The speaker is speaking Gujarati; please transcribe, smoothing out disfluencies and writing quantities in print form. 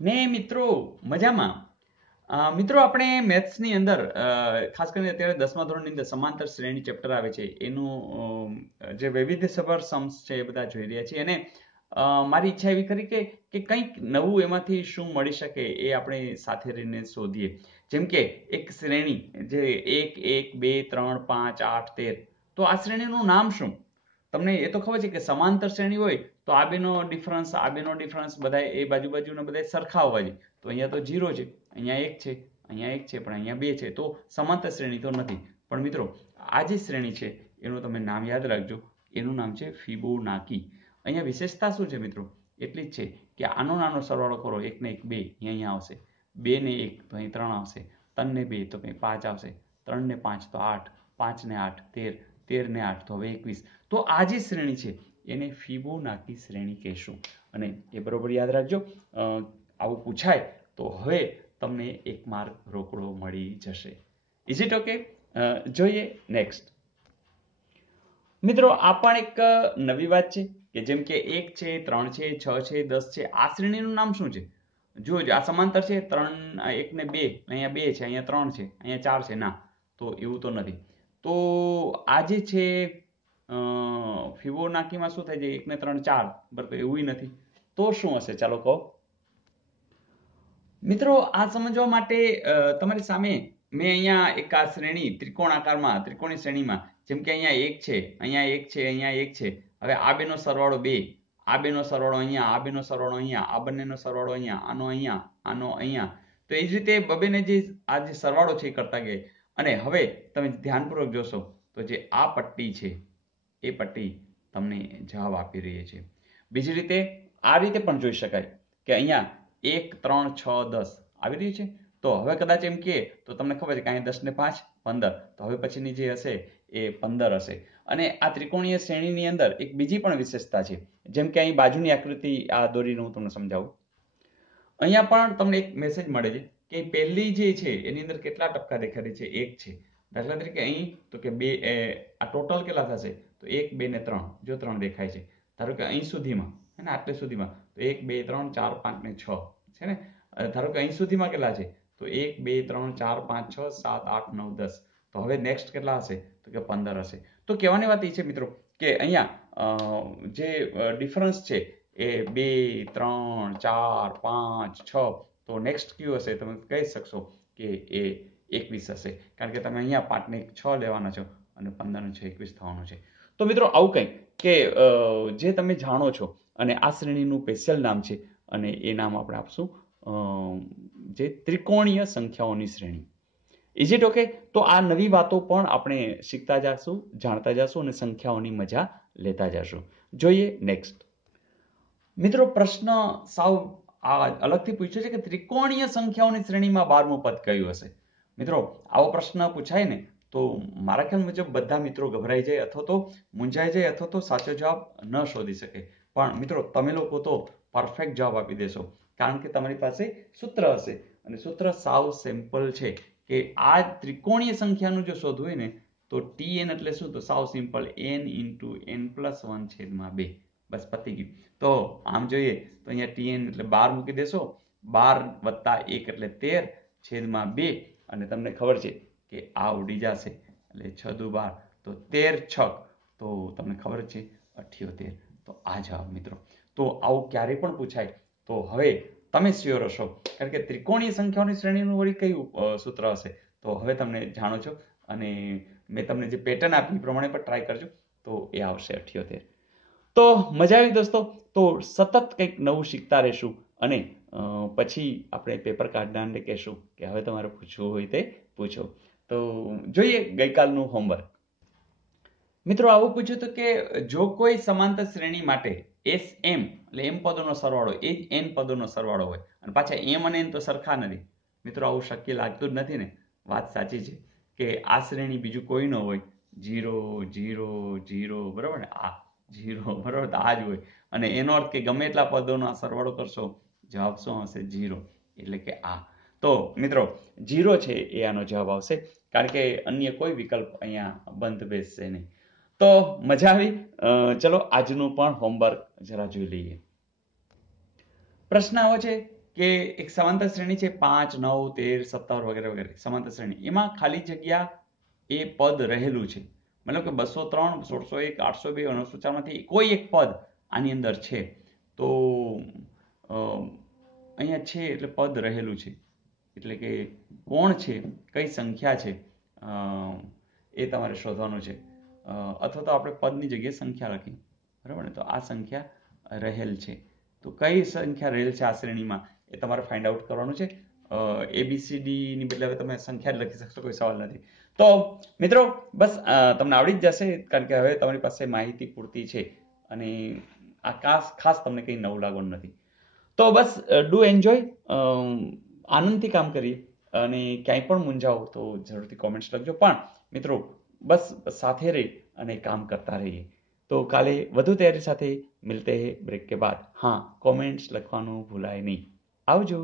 ને મિત્રો મજામાં. મિત્રો આપણે મેથ્સની અંદર ખાસ કરીને અત્યારે 10મા ધોરણની અંદર સમાંતર શ્રેણી ચેપ્ટર આવે છે એનું જે વૈવિધ્યસભર સમ્સ છે એ બધા જોઈ રહ્યા છીએ અને મારી ઈચ્છા એવી કરી કે કંઈક નવું એમાંથી શું મળી શકે એ આપણે સાથે રહીને શોધીએ. જેમ કે એક શ્રેણી જે 1 1 2 3 5 8 13, તો આ શ્રેણીનું નામ શું? તમને એ તો ખબર છે કે સમાંતર શ્રેણી હોય તો આ બેનો ડિફરન્સ બધા એ બાજુના બધા સરખા હોવા જોઈએ. તો અહીંયા તો 0 છે, અહીંયા 1 છે, અહીંયા 1 છે, પણ અહીંયા 2 છે, તો સમાંતર શ્રેણી તો નથી. પણ મિત્રો આ જે શ્રેણી છે એનું તમે નામ યાદ રાખજો. એનું નામ છે ફિબોનાકી. અહીંયા વિશેષતા શું છે મિત્રો? એટલી જ છે કે આનો નાનો સરવાળો કરો, 1 ને 1 2 અહીંયા આવશે, 2 ને 1 તો અહીં 3 આવશે, 3 ને 2 તો અહીં 5 આવશે, 3 ને 5 તો 8, 5 ને 8 13, 13 ને 8 તો હવે 21. તો આ જે શ્રેણી છે એને ફિબોનાકી શ્રેણી કહેશું અને એ બરોબર યાદ રાખજો. આવું પૂછાય તો હવે તમને 1 માર્ક રોકડો મળી જશે. Is it okay? જોઈએ નેક્સ્ટ. મિત્રો આ પણ એક નવી વાત છે કે જેમ કે 1 છે, 3 છે, 6 છે, 10 છે, આ શ્રેણીનું નામ શું છે? જોજો, આ સમાંતર છે, 3 1 ને 2, અહીંયા 2 છે, અહીંયા 3 છે, અહીંયા 4 છે. ના, તો એવું તો નથી. તો આ જે છે ફિબોનાકીમાં શું થાય છે? 1 ને 3 4, બરાબર, એવું નથી. તો શું હશે? ચાલો કહો મિત્રો. આ સમજવા માટે તમારી સામે મેં અહીંયા એક આ શ્રેણી ત્રિકોણી શ્રેણીમાં, જેમ કે અહીંયા 1 છે, અહીંયા 1 છે, અહીંયા 1 છે. હવે આ બેનો સરવાળો 2, આ બેનો સરવાળો અહીંયા, આ બેનો સરવાળો અહીંયા, આ બંનેનો સરવાળો અહીંયા, આનો અહીંયા, આનો અહીંયા. તો એ જ રીતે બબેને આ જે સરવાળો છે એ કરતા ગયા. અને હવે તમે ધ્યાનપૂર્વક જોશો તો જે આ પટ્ટી છે એ પટ્ટી તમને જવાબ આપી રહી છે. બીજી રીતે આ રીતે પણ જોઈ શકાય કે અહીંયા 1 3 6 10 આવી રહ્યું છે. તો હવે કદાચ એમ કે તો તમને ખબર છે કે અહીંયા 10 ને 5 15, તો હવે પછીની જે હશે એ 15 હશે. અને આ ત્રિકોણીય શ્રેણીની અંદર એક બીજી પણ વિશેષતા છે. જેમ કે અહીં બાજુની આકૃતિ આ દોરીને હું તમને સમજાવું. અહીંયા પણ તમને એક મેસેજ મળે છે કે પહેલી જે છે એની અંદર કેટલા ટપકા દેખાય છે? 1 છે. દાખલા તરીકે અહીં તો કે 2, આ ટોટલ કેટલા થશે? તો 1 2 ને 3, જો 3 દેખાય છે. ધારો કે અહીં સુધીમાં, હે ને, આટલે સુધીમાં તો 1 2 3 4 5 ને 6 છે ને. ધારો કે અહીં સુધીમાં કેટલા છે? તો 1 2 3 4 5 6 7 8 9 10. તો હવે નેક્સ્ટ કેટલા હશે? તો કે 15 હશે. તો કહેવાની વાત એ છે મિત્રો કે અહીંયા જે ડિફરન્સ છે એ 2 3 4 5 6, તો નેક્સ્ટ કયું હશે? તમે કહી શકશો કે એ 21 હશે, કારણ કે તમે અહીંયા 5 ને 6 લેવાના છો અને 15 ને 6 21 થવાનું છે. તો મિત્રો આવું કંઈક કે જે તમે જાણો છો અને આ શ્રેણીનું સ્પેશિયલ નામ છે અને એ નામ આપણે આપશું જે ત્રિકોણીય સંખ્યાઓની શ્રેણી. Is it okay? તો આ નવી વાતો પણ આપણે શીખતા જશું, જાણતા જશું અને સંખ્યાઓની મજા લેતા જશું. જોઈએ નેક્સ્ટ. મિત્રો પ્રશ્ન સાવ અલગથી પૂછ્યો છે કે ત્રિકોણીય સંખ્યાઓની શ્રેણીમાં 12મું પદ કયું હશે? મિત્રો આવો પ્રશ્ન પૂછાય ને તો મારા ખ્યાલ મુજબ બધા મિત્રો ગભરાઈ જાય અથવા તો મૂંઝાઈ જાય અથવા તો સાચો જવાબ ન શોધી શકે. પણ મિત્રો તમે લોકો તો પરફેક્ટ જવાબ આપી દેશો, કારણ કે તમારી પાસે સૂત્ર હશે અને સૂત્ર સાવ સિમ્પલ છે કે આ ત્રિકોણીય સંખ્યાનું જો શોધવું હોય ને તો tn એટલે શું? તો સાવ સિમ્પલ, n × n+1/2. બસ પતી ગયું. તો આમ જોઈએ તો અહીંયા tn એટલે 12 મૂકી દેશો, 12 + 1 એટલે 13/2, અને તમને ખબર છે કે આ ઉડી જશે એટલે 6 દુ 12, તો 13 છક, તો તમને ખબર છે 78. તો આ જવાબ મિત્રો. તો આવું ક્યારેય પણ પૂછાય તો હવે તમે શ્યોર હશો, કારણ કે ત્રિકોણીય સંખ્યાઓની શ્રેણીનું વળી કયું સૂત્ર હશે તો હવે તમને જાણો છો. અને મેં તમને જે પેટર્ન આપી એ પ્રમાણે પણ ટ્રાય કરજો તો એ આવશે 78. તો મજા આવી દોસ્તો. તો સતત કંઈક નવું શીખતા રહેશું અને પછી આપણે પેપર કાઢનારને કહેશું કે હવે તમારે પૂછવું હોય તે પૂછો. તો જોઈએ ગઈકાલનું હોમવર્ક. મિત્રો આવું પૂછ્યું હતું કે જો કોઈ સમાંતર શ્રેણી માટે SM એટલે m પદોનો સરવાળો એ જ n પદોનો સરવાળો હોય અને પાછા m અને n તો સરખા નથી. મિત્રો આવું શક્ય લાગતું જ નથી ને? વાત સાચી છે કે આ શ્રેણી બીજું કોઈ ન હોય, 0 0 0, બરાબર ને? આ 0, બરાબર, તો આ જ હોય. અને એનો અર્થ કે ગમે એટલા પદોનો સરવાળો કરશો જવાબ શું હશે? 0. એટલે કે આ. તો મિત્રો 0 છે એ આનો જવાબ આવશે, કારણ કે અન્ય કોઈ વિકલ્પ અહીંયા બંધ બેસશે નહીં. તો મજા આવી. ચલો આજનું પણ હોમવર્ક જરા જોઈ લઈએ. પ્રશ્ન આવો છે કે એક સમાંતર શ્રેણી છે 5, 9, 13, 17 વગેરે વગેરે સમાંતર શ્રેણી, એમાં ખાલી જગ્યા એ પદ રહેલું છે. મતલબ કે 203, 1601, 802, 904 માંથી કોઈ એક પદ આની અંદર છે તો અહીંયા છે એટલે પદ રહેલું છે, એટલે કે કોણ છે, કઈ સંખ્યા છે એ તમારે શોધવાનું છે. અથવા તો આપણે પદની જગ્યાએ સંખ્યા લખી, બરાબર ને? તો આ સંખ્યા રહેલ છે, તો કઈ સંખ્યા રહેલ છે આ શ્રેણીમાં એ તમારે ફાઇન્ડ આઉટ કરવાનું છે. ABCD ની બદલે હવે તમે સંખ્યા જ લખી શકશો, કોઈ સવાલ નથી. તો મિત્રો બસ તમને આવડી જ જશે, કારણ કે હવે તમારી પાસે માહિતી પૂરતી છે અને આ ખાસ તમને કંઈ નવું લાગવાનું નથી. તો બસ ડુ એન્જોય, આનંદથી કામ કરીએ, અને ક્યાંય પણ મૂંઝાઓ તો જરૂરથી કોમેન્ટ્સ લખજો. પણ મિત્રો બસ સાથે રહી અને કામ કરતા રહીએ. તો કાલે વધુ તૈયારી સાથે મિલતે હૈ બ્રેક કે બાદ. હા, કોમેન્ટ્સ લખવાનું ભૂલાય નહીં. આવજો.